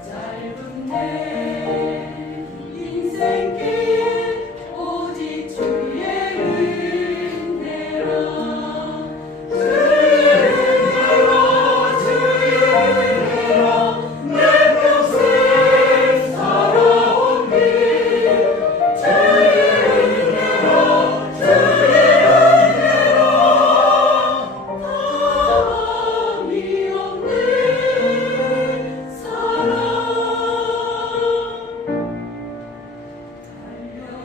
짧은 내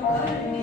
내